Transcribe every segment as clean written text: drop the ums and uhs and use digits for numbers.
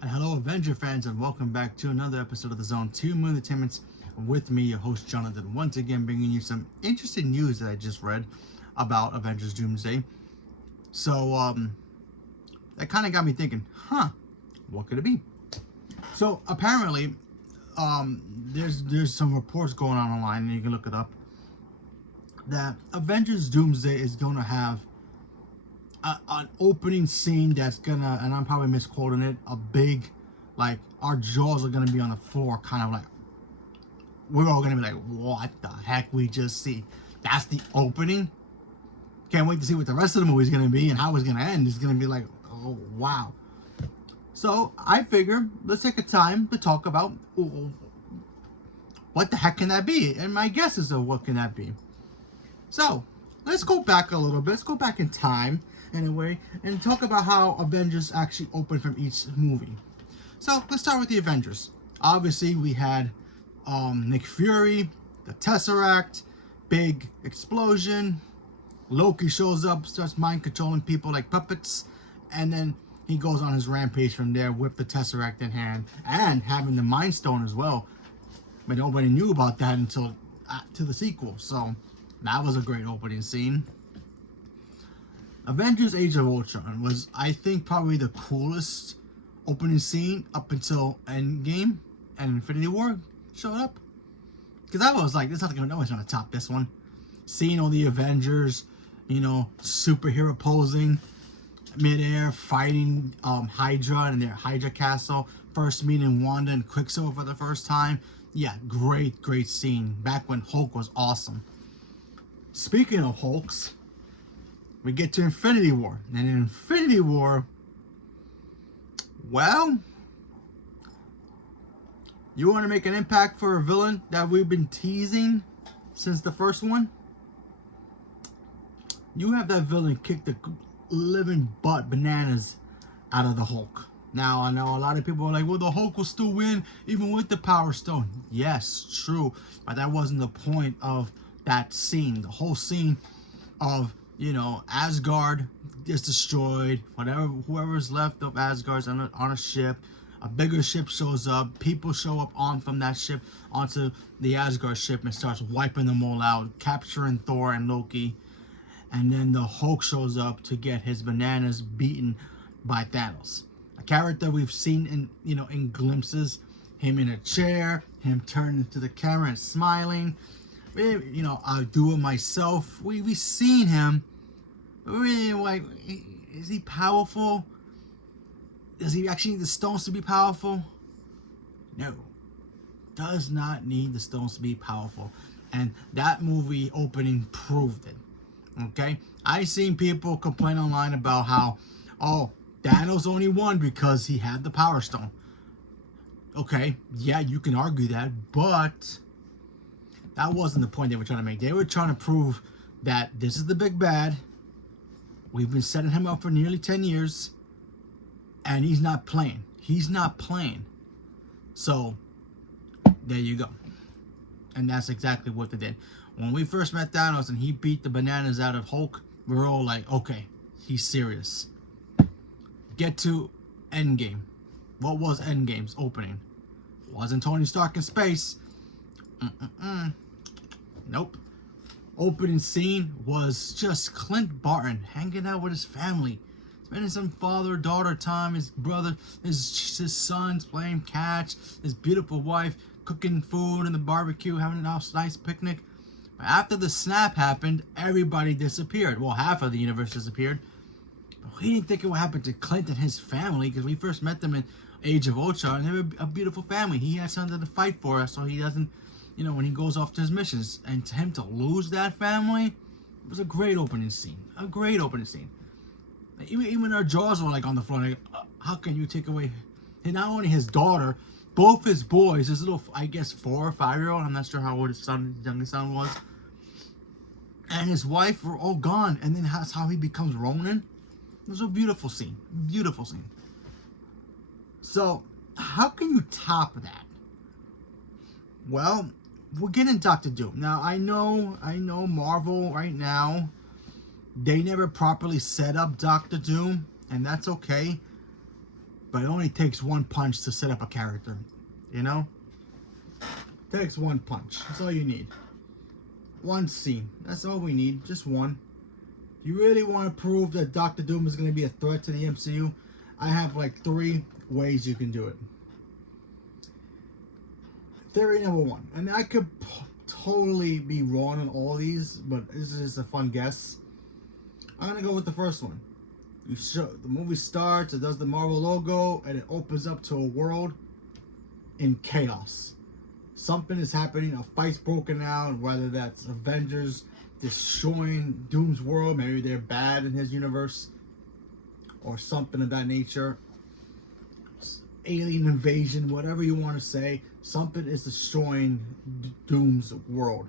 And hello, Avenger fans, and welcome back to another episode of the Zone 2 Moon Entertainment with me, your host Jonathan, once again bringing you some interesting news that I just read about Avengers Doomsday. So, that kind of got me thinking, what could it be? So, apparently, there's some reports going on online, and you can look it up, that Avengers Doomsday is going to have an opening scene that's gonna, and I'm probably misquoting it, a big, like, our jaws are gonna be on the floor, kind of like, we're all gonna be like, what the heck we just see? That's the opening? Can't wait to see what the rest of the movie's gonna be and how it's gonna end. It's gonna be like, oh, wow. So, I figure, let's take a time to talk about what the heck can that be? And my guess is what can that be? So, let's go back a little bit. Let's go back in time, anyway, and talk about how Avengers actually opened from each movie. So, let's start with the Avengers. Obviously, we had Nick Fury, the Tesseract, big explosion. Loki shows up, starts mind controlling people like puppets, and then he goes on his rampage from there with the Tesseract in hand and having the Mind Stone as well. But nobody knew about that until to the sequel. So that was a great opening scene. Avengers Age of Ultron was, I think, probably the coolest opening scene up until Endgame and Infinity War showed up. Because I was like, nobody's going to top this one. Seeing all the Avengers, superhero posing, midair, fighting Hydra and their Hydra castle. First meeting Wanda and Quicksilver for the first time. Yeah, great scene. Back when Hulk was awesome. Speaking of Hulks, we get to Infinity War. And in Infinity War, well, you want to make an impact for a villain that we've been teasing since the first one? You have that villain kick the living bananas out of the Hulk. Now, I know a lot of people are like, well, the Hulk will still win even with the Power Stone. Yes, true. But that wasn't the point of that scene. The whole scene of, Asgard is destroyed. Whoever's left of Asgard's on a ship. A bigger ship shows up. People show up from that ship onto the Asgard ship and starts wiping them all out, capturing Thor and Loki. And then the Hulk shows up to get his bananas beaten by Thanos. A character we've seen in glimpses, him in a chair, him turning to the camera and smiling. I'll do it myself. We've seen him. Really, like, is he powerful? Does he actually need the stones to be powerful? No. Does not need the stones to be powerful. And that movie opening proved it. Okay? I seen people complain online about how, Thanos only won because he had the Power Stone. Okay, yeah, you can argue that, but that wasn't the point they were trying to make. They were trying to prove that this is the big bad. We've been setting him up for nearly 10 years, and he's not playing. He's not playing. So, there you go. And that's exactly what they did. When we first met Thanos and he beat the bananas out of Hulk, we were all like, okay, he's serious. Get to Endgame. What was Endgame's opening? Wasn't Tony Stark in space. Nope. Opening scene was just Clint Barton hanging out with his family, spending some father-daughter time. His brother, his sons playing catch. His beautiful wife cooking food in the barbecue, having a nice picnic. But after the snap happened, everybody disappeared. Well, half of the universe disappeared. But we didn't think it would happen to Clint and his family, because we first met them in Age of Ultron. They were a beautiful family. He had something to fight for, so he doesn't, when he goes off to his missions. And to him to lose that family, it was a great opening scene. A great opening scene. Even our jaws were like on the floor. Like, how can you take away not only his daughter, both his boys, his little, I guess, 4 or 5-year-old, I'm not sure how old his youngest son was, and his wife were all gone. And then that's how he becomes Ronin. It was a beautiful scene. Beautiful scene. So, how can you top that? Well, we're getting Doctor Doom. Now, I know Marvel right now, they never properly set up Doctor Doom, and that's okay. But it only takes one punch to set up a character. You know? Takes one punch. That's all you need. One scene. That's all we need. Just one. If you really want to prove that Doctor Doom is going to be a threat to the MCU, I have like 3 ways you can do it. Theory number 1. And I could totally be wrong on all these, but this is just a fun guess. I'm going to go with the first one. The movie starts, it does the Marvel logo, and it opens up to a world in chaos. Something is happening, a fight's broken out, whether that's Avengers destroying Doom's world, maybe they're bad in his universe, or something of that nature. Alien invasion, whatever you want to say, something is destroying Doom's world.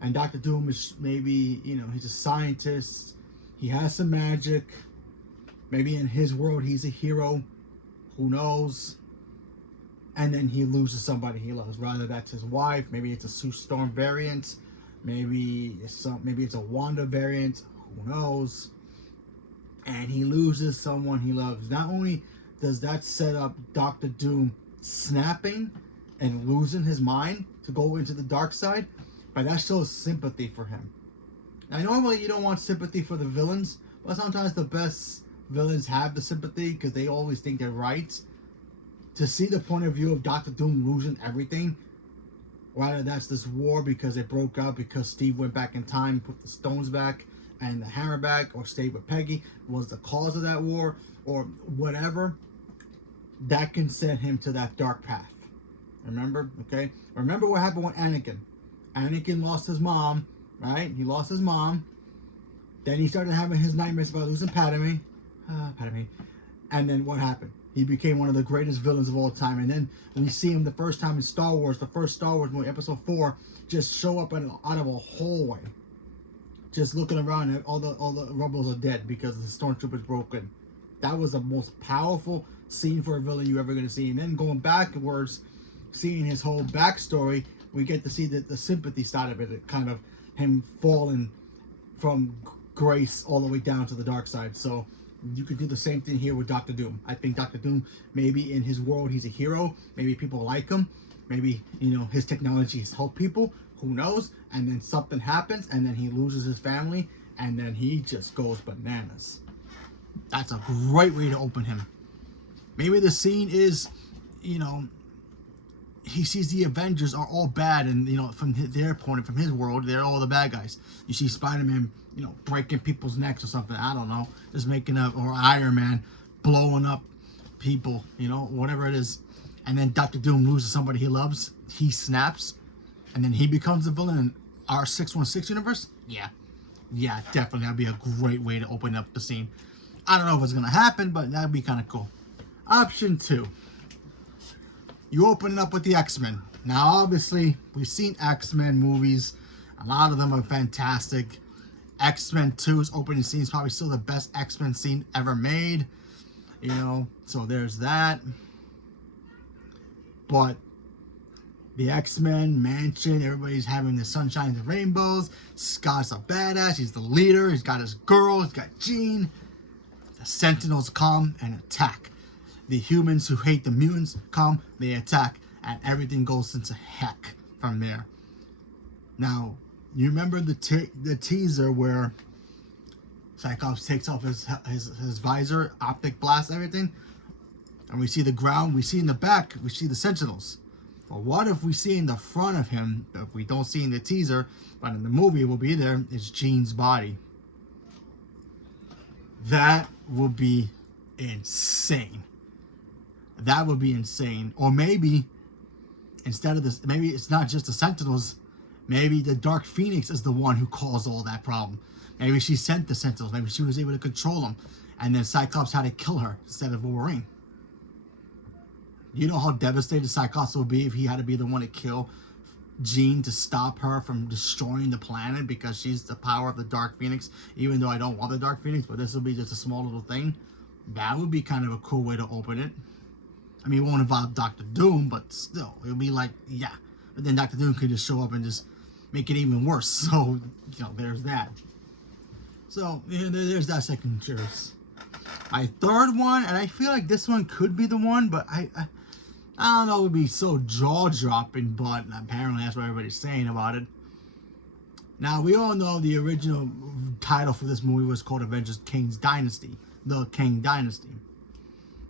And Dr. Doom is maybe, he's a scientist, he has some magic. Maybe in his world he's a hero. Who knows? And then he loses somebody he loves. Rather that's his wife. Maybe it's a Sue Storm variant. Maybe it's a Wanda variant. Who knows? And he loses someone he loves. Not only does that set up Doctor Doom snapping and losing his mind to go into the dark side, but that shows sympathy for him. Now normally you don't want sympathy for the villains, but sometimes the best villains have the sympathy because they always think they're right. To see the point of view of Doctor Doom losing everything, whether that's this war because it broke up because Steve went back in time, put the stones back and the hammer back, or stayed with Peggy, was the cause of that war, or whatever, that can send him to that dark path. Remember? Okay? Remember what happened with Anakin. Anakin lost his mom, right? He lost his mom. Then he started having his nightmares about losing Padme. And then what happened? He became one of the greatest villains of all time. And then we see him the first time in Star Wars, the first Star Wars movie, Episode 4, just show up out of a hallway, just looking around, and all the rebels are dead because the stormtroopers broke in. That was the most powerful scene for a villain you're ever going to see. And then going backwards, seeing his whole backstory, we get to see the sympathy side of it, kind of him falling from grace all the way down to the dark side. So you could do the same thing here with Doctor Doom. I think Doctor Doom, maybe in his world he's a hero, maybe people like him, maybe his technology has helped people, who knows, and then something happens and then he loses his family and then he just goes bananas. That's a great way to open him. Maybe the scene is, he sees the Avengers are all bad, and from their point, from his world, they're all the bad guys. You see Spider-Man, breaking people's necks or something. I don't know, just making up, or Iron Man blowing up people, whatever it is. And then Doctor Doom loses somebody he loves. He snaps, and then he becomes the villain in our 616 universe. Yeah, definitely. That'd be a great way to open up the scene. I don't know if it's gonna happen, but that'd be kind of cool. Option 2. You open it up with the X-Men. Now, obviously, we've seen X-Men movies. A lot of them are fantastic. X-Men 2's opening scene is probably still the best X-Men scene ever made. So there's that. But the X-Men mansion, everybody's having the sunshine and rainbows. Scott's a badass. He's the leader. He's got his girl. He's got Jean. The Sentinels come and attack. The humans who hate the mutants come, they attack, and everything goes into heck from there. Now, you remember the teaser where Cyclops takes off his visor, optic blast, everything, and we see the ground, we see in the back, we see the Sentinels. But what if we see in the front of him, if we don't see in the teaser, but in the movie it will be there, is Jean's body. That will be insane. That would be insane. Or maybe, instead of this, maybe it's not just the Sentinels. Maybe the Dark Phoenix is the one who caused all that problem. Maybe she sent the Sentinels. Maybe she was able to control them. And then Cyclops had to kill her instead of Wolverine. You know how devastated Cyclops would be if he had to be the one to kill Jean to stop her from destroying the planet because she's the power of the Dark Phoenix. Even though I don't want the Dark Phoenix, but this will be just a small little thing. That would be kind of a cool way to open it. I mean, it won't involve Doctor Doom, but still, it'll be like, yeah. But then Doctor Doom could just show up and just make it even worse. So, there's that. So, there's that second choice. My third one, and I feel like this one could be the one, but I don't know, it would be so jaw-dropping, but apparently that's what everybody's saying about it. Now, we all know the original title for this movie was called Avengers Kang's Dynasty. The Kang Dynasty.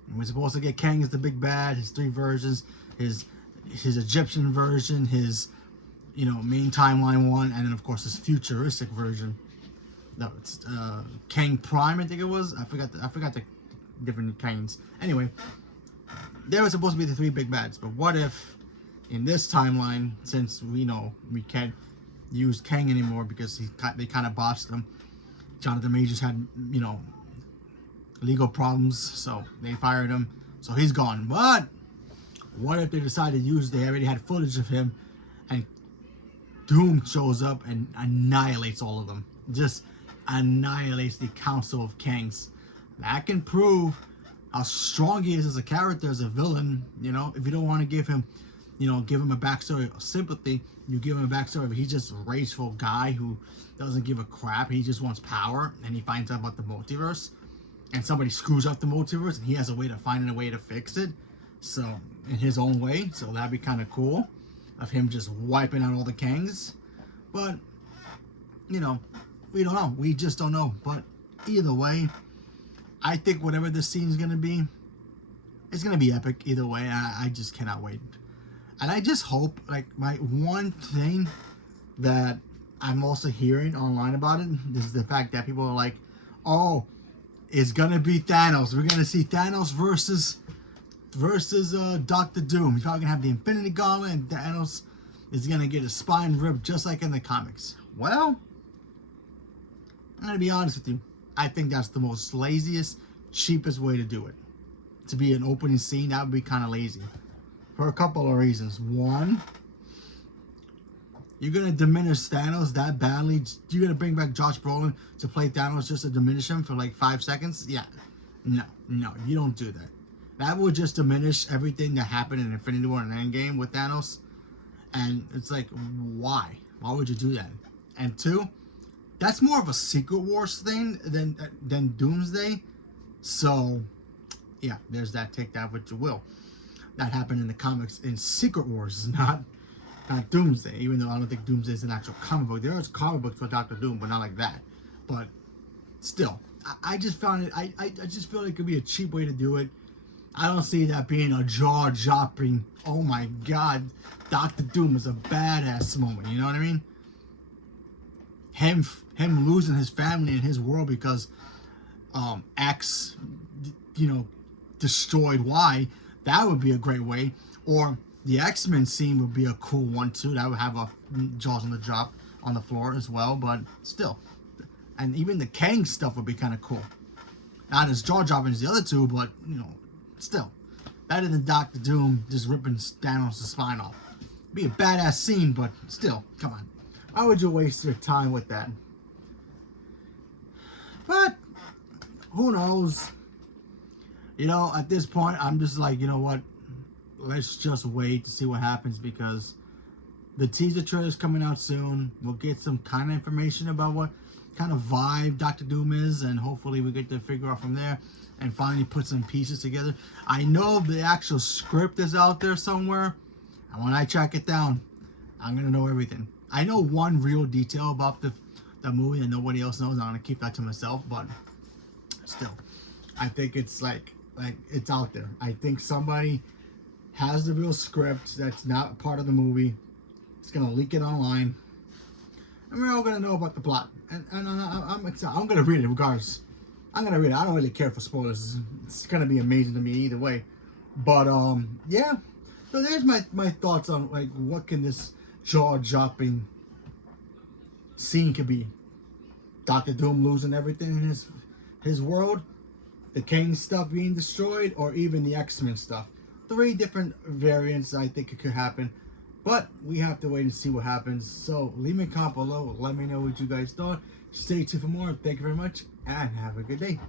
And we're supposed to get Kang as the big bad, his 3 versions, his Egyptian version, his, main timeline one, and then, of course, his futuristic version. No, it's Kang Prime, I think it was. I forgot the different Kangs. Anyway, they were supposed to be the 3 big bads, but what if in this timeline, since we know we can't use Kang anymore because they kind of botched him, Jonathan Majors had legal problems, so they fired him, so he's gone. But what if they decided to use? They already had footage of him, and Doom shows up and annihilates all of them. Just annihilates the Council of Kangs. That can prove how strong he is as a character, as a villain. If you don't want to give him a backstory of sympathy, you give him a backstory of he's just a rageful guy who doesn't give a crap. He just wants power, and he finds out about the multiverse, and somebody screws up the multiverse, and he has a way to find a way to fix it. So in his own way, so that'd be kind of cool, of him just wiping out all the Kangs. But we don't know. We just don't know. But either way, I think whatever this scene is going to be, it's going to be epic either way. I just cannot wait. And I just hope, like, my one thing that I'm also hearing online about it is the fact that people are like, oh, it's going to be Thanos. We're going to see Thanos versus Doctor Doom. He's probably going to have the Infinity Gauntlet, and Thanos is going to get his spine ripped just like in the comics. Well, I'm going to be honest with you. I think that's the most laziest, cheapest way to do it. To be an opening scene, that would be kind of lazy. For a couple of reasons. One, you're going to diminish Thanos that badly. You're going to bring back Josh Brolin to play Thanos just to diminish him for like 5 seconds? Yeah. No, you don't do that. That will just diminish everything that happened in Infinity War and Endgame with Thanos. And it's like, why? Why would you do that? And 2, that's more of a Secret Wars thing than Doomsday. So, yeah, there's that. Take that what you will. That happened in the comics in Secret Wars, not Doomsday. Even though I don't think Doomsday is an actual comic book. There is comic books for Doctor Doom, but not like that. But still, I just found it. I just feel like it could be a cheap way to do it. I don't see that being a jaw-dropping, oh my god, Doctor Doom is a badass moment. You know what I mean? Him losing his family and his world because X, destroyed Y. That would be a great way. Or the X-Men scene would be a cool one too. That would have a jaws on the drop on the floor as well. But still, and even the Kang stuff would be kind of cool. Not as jaw-dropping as the other two, but still better than Doctor Doom just ripping Thanos' spine off. Be a badass scene, but still, come on. Why would you waste your time with that? But who knows? At this point, I'm just like, you know what? Let's just wait to see what happens, because the teaser trailer is coming out soon. We'll get some kind of information about what kind of vibe Doctor Doom is, and hopefully we get to figure out from there and finally put some pieces together. I know the actual script is out there somewhere, and when I track it down, I'm going to know everything. I know one real detail about the movie that nobody else knows. I'm going to keep that to myself, but still, I think it's like it's out there. I think somebody has the real script that's not part of the movie. It's going to leak it online, and we're all going to know about the plot. And I'm excited. I'm going to read it regardless. I'm going to read it. I don't really care for spoilers. It's going to be amazing to me either way. But, yeah. So there's my thoughts on, like, what can this jaw-dropping scene could be. Doctor Doom losing everything in his world, the Kang stuff being destroyed, or even the X-Men stuff. 3 different variants I think it could happen. But we have to wait and see what happens. So leave me a comment below. Let me know what you guys thought. Stay tuned for more. Thank you very much, and have a good day.